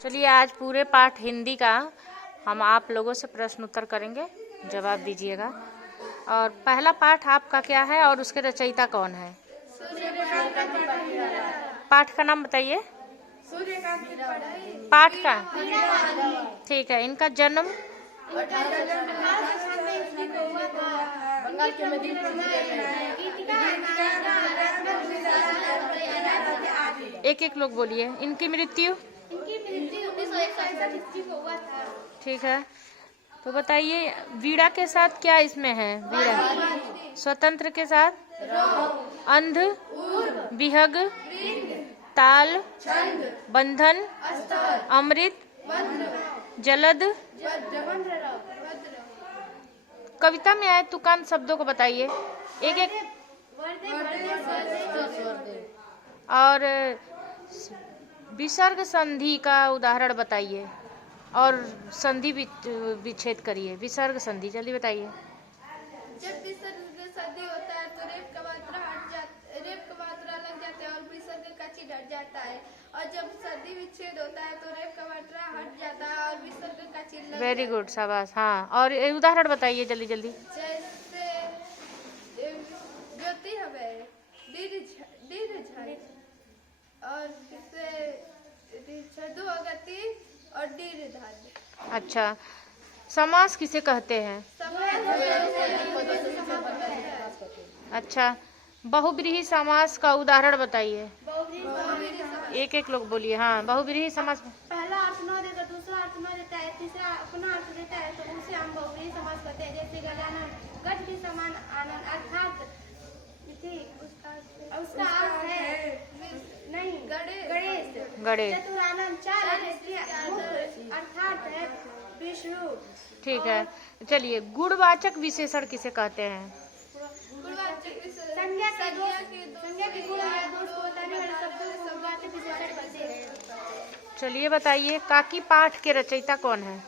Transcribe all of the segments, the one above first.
चलिए आज पूरे पाठ हिंदी का हम आप लोगों से प्रश्न उत्तर करेंगे, जवाब दीजिएगा। और पहला पाठ आपका क्या है और उसके रचयिता कौन है? पाठ का नाम बताइए। पाठ का ठीक है। इनका जन्म एक एक लोग बोलिए। इनकी मृत्यु 1961 को हुआ था। ठीक है, तो बताइए वीणा के साथ क्या इसमें है? वीणा स्वतंत्र के साथ अंध, विहग, ताल, बंधन, अमृत, जलद। कविता में आए तुकांत शब्दों को बताइए एक एक। और विसर्ग संधि का उदाहरण बताइए और संधि विच्छेद करिए। विसर्ग संधि जल्दी बताइए। जब विसर्ग संधि होता है तो रेप का मात्रा लग जाता है और विसर्ग का चिन्ह हट जाता है, और जब संधि विच्छेद होता है तो रेप का मात्रा हट जाता है और विसर्ग का चिन्ह। वेरी गुड, शाबाश। हाँ, और उदाहरण बताइए जल्दी जल्दी। जैसे ज्योति हमें दीर्घ और छदु अगति और दीर्घ। अच्छा, समास किसे कहते हैं? अच्छा, बहुव्रीहि समास का उदाहरण बताइए। एक एक लोग बोलिए। हाँ, बहुव्रीहि समास पहला अर्थ न देकर दूसरा अर्थ न देता है, तीसरा अपना अर्थ देता है तो उसे हम बहुव्रीहि समास कहते हैं। जैसे गजानन गज के समान आनंद, अर्थात उसका अर्थ है नहीं गणेश। चतुरानंद चार अर्थात है विष्णु। ठीक है। चलिए, गुणवाचक विशेषण किसे कहते हैं? संज्ञा के गुण या दोष को बताने वाले शब्दों को गुणवाचक विशेषण कहते हैं। चलिए बताइए, काकी पाठ के रचयिता कौन है?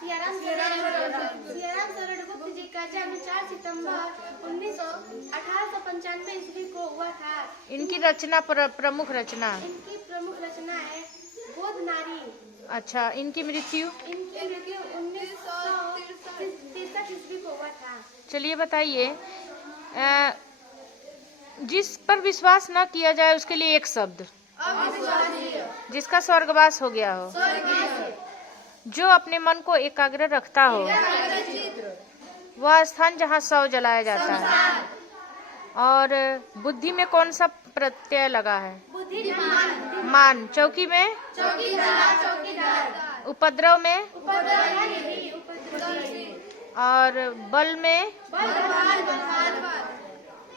सियाराम शरण गुप्त जी का जन्म 4 सितंबर 1895 ईस्वी को हुआ था। इनकी रचना प्रमुख रचना है बोध नारी। अच्छा, इनकी मृत्यु 1963 ईस्वी को हुआ था। चलिए बताइए, जिस पर विश्वास न किया जाए उसके लिए एक शब्द। जिसका स्वर्गवास हो गया हो, जो अपने मन को एकाग्र रखता हो, वह स्थान जहाँ शव जलाया जाता है। और बुद्धि में कौन सा प्रत्यय लगा है? मान। चौकी में उपद्रव में, और बल में,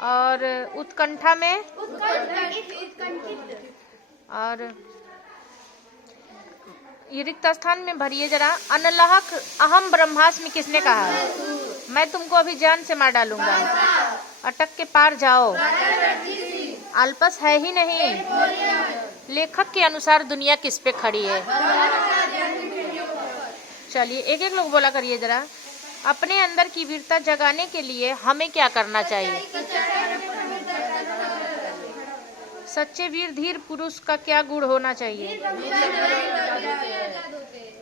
और उत्कंठा में, और ये रिक्त स्थान में भरिए जरा। अनलहक अहम ब्रह्मास्मि किसने कहा? मैं तुमको अभी जान से मार डालूंगा। अटक के पार जाओ, अल्पस है ही नहीं। लेखक के अनुसार दुनिया किस पे खड़ी है? चलिए एक एक लोग बोला करिए जरा। अपने अंदर की वीरता जगाने के लिए हमें क्या करना चाहिए? सच्चे वीर धीर पुरुष का क्या गुण होना चाहिए?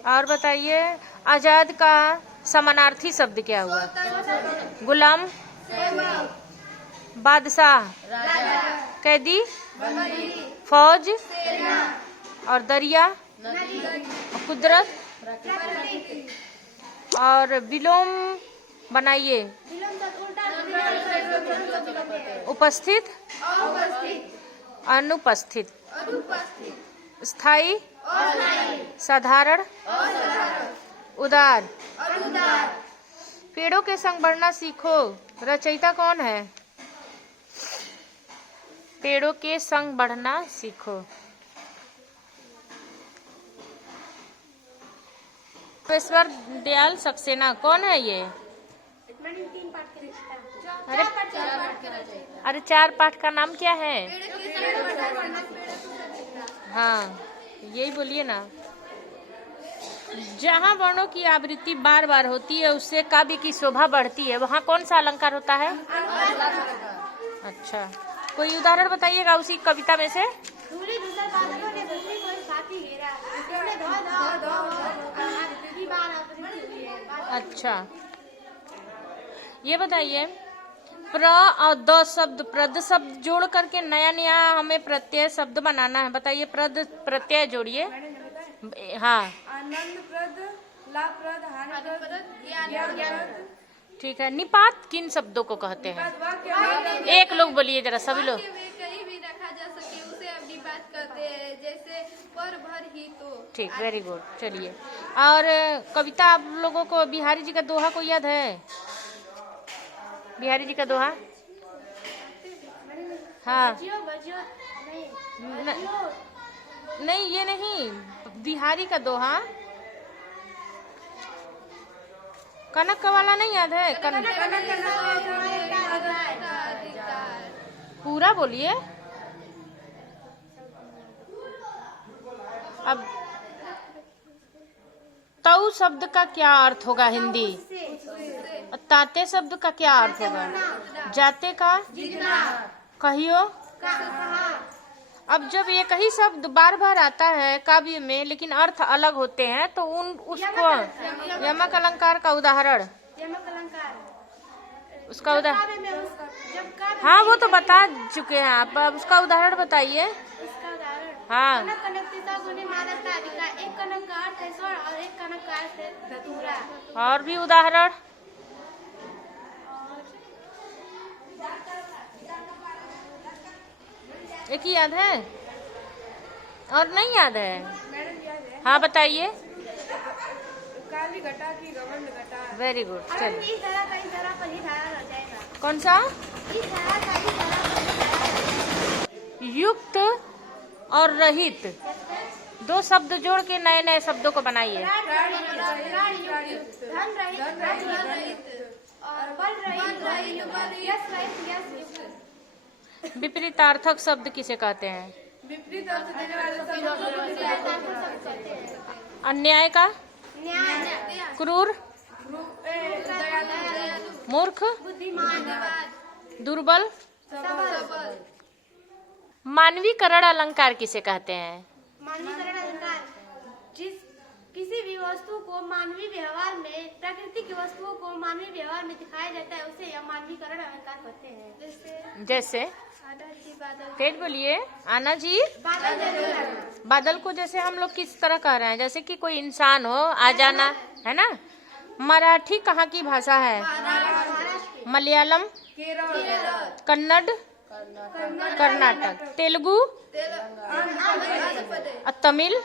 और बताइए, आजाद का समानार्थी शब्द क्या हुआ? गुलाम, बादशाह, कैदी, फौज, और दरिया, कुदरत। और विलोम बनाइए। उपस्थित, अनुपस्थित, स्थायी, साधारण, उदार। पेड़ों के संग बढ़ना सीखो, रचयिता कौन है? पेड़ों के संग बढ़ना सीखो। ईश्वर दयाल सक्सेना कौन है ये? अरे 4 पाठ का नाम क्या है? हाँ, यही बोलिए ना। जहाँ वर्णों की आवृत्ति बार बार होती है उससे काव्य की शोभा बढ़ती है, वहाँ कौन सा अलंकार होता है? अच्छा, कोई उदाहरण बताइएगा उसी कविता में से। अच्छा, ये बताइए, प्र और द शब्द, प्रद शब्द जोड़ करके नया नया हमें प्रत्यय शब्द बनाना है। बताइए, प्रद प्रत्यय जोड़िए। हाँ, आनंदप्रद, लाभप्रद, हानिप्रद, ज्ञानप्रद। ठीक है। निपात किन शब्दों को कहते हैं? एक लोग बोलिए जरा, सभी लोग। वाक्य में कहीं भी रखा जा सके उसे हम निपात कहते हैं, जैसे पर भर ही तो। ठीक, वेरी गुड। चलिए, और कविता आप लोगों को बिहारी जी का दोहा को याद है? बिहारी जी का दोहा? हाँ, नहीं, ये नहीं, बिहारी का दोहा कनक का वाला नहीं याद है? पूरा बोलिए। अब तऊ शब्द का क्या अर्थ होगा हिंदी? ताते शब्द का क्या अर्थ होगा? जाते का? कहियो। अब जब एक ही शब्द बार बार आता है काव्य में लेकिन अर्थ अलग होते हैं तो उसको यमक अलंकार का उदाहरण, उसका उदाहरण, हाँ वो तो बता चुके हैं आप, अब उसका उदाहरण बताइए। हाँ, और भी उदाहरण? एक ही याद है और नहीं याद है? हाँ बताइए। काली घटा की घमंड घटा। Very good. चलिए, कौन सा? युक्त और रहित दो शब्द जोड़ के नए नए शब्दों को बनाइए। विपरीतार्थक शब्द किसे कहते हैं? विपरीत अर्थ देने वाले शब्द। अन्याय का? क्रूर? मूर्ख? दुर्बल? मानवीकरण अलंकार किसे कहते हैं? मानवीकरण अलंकार जिस किसी भी वस्तु को मानवीय व्यवहार में, प्रकृति की वस्तुओं को मानवीय व्यवहार में दिखाया जाता है, उसे यह मानवीकरण अलंकार कहते हैं। जैसे तेज बोलिए। आना जी। बादल को जैसे हम लोग किस तरह कह रहे हैं? जैसे कि कोई इंसान हो, आ जाना, है ना? मराठी कहाँ की भाषा है? मलयालम, कन्नड़, कर्नाटक, तेलुगु, तमिल,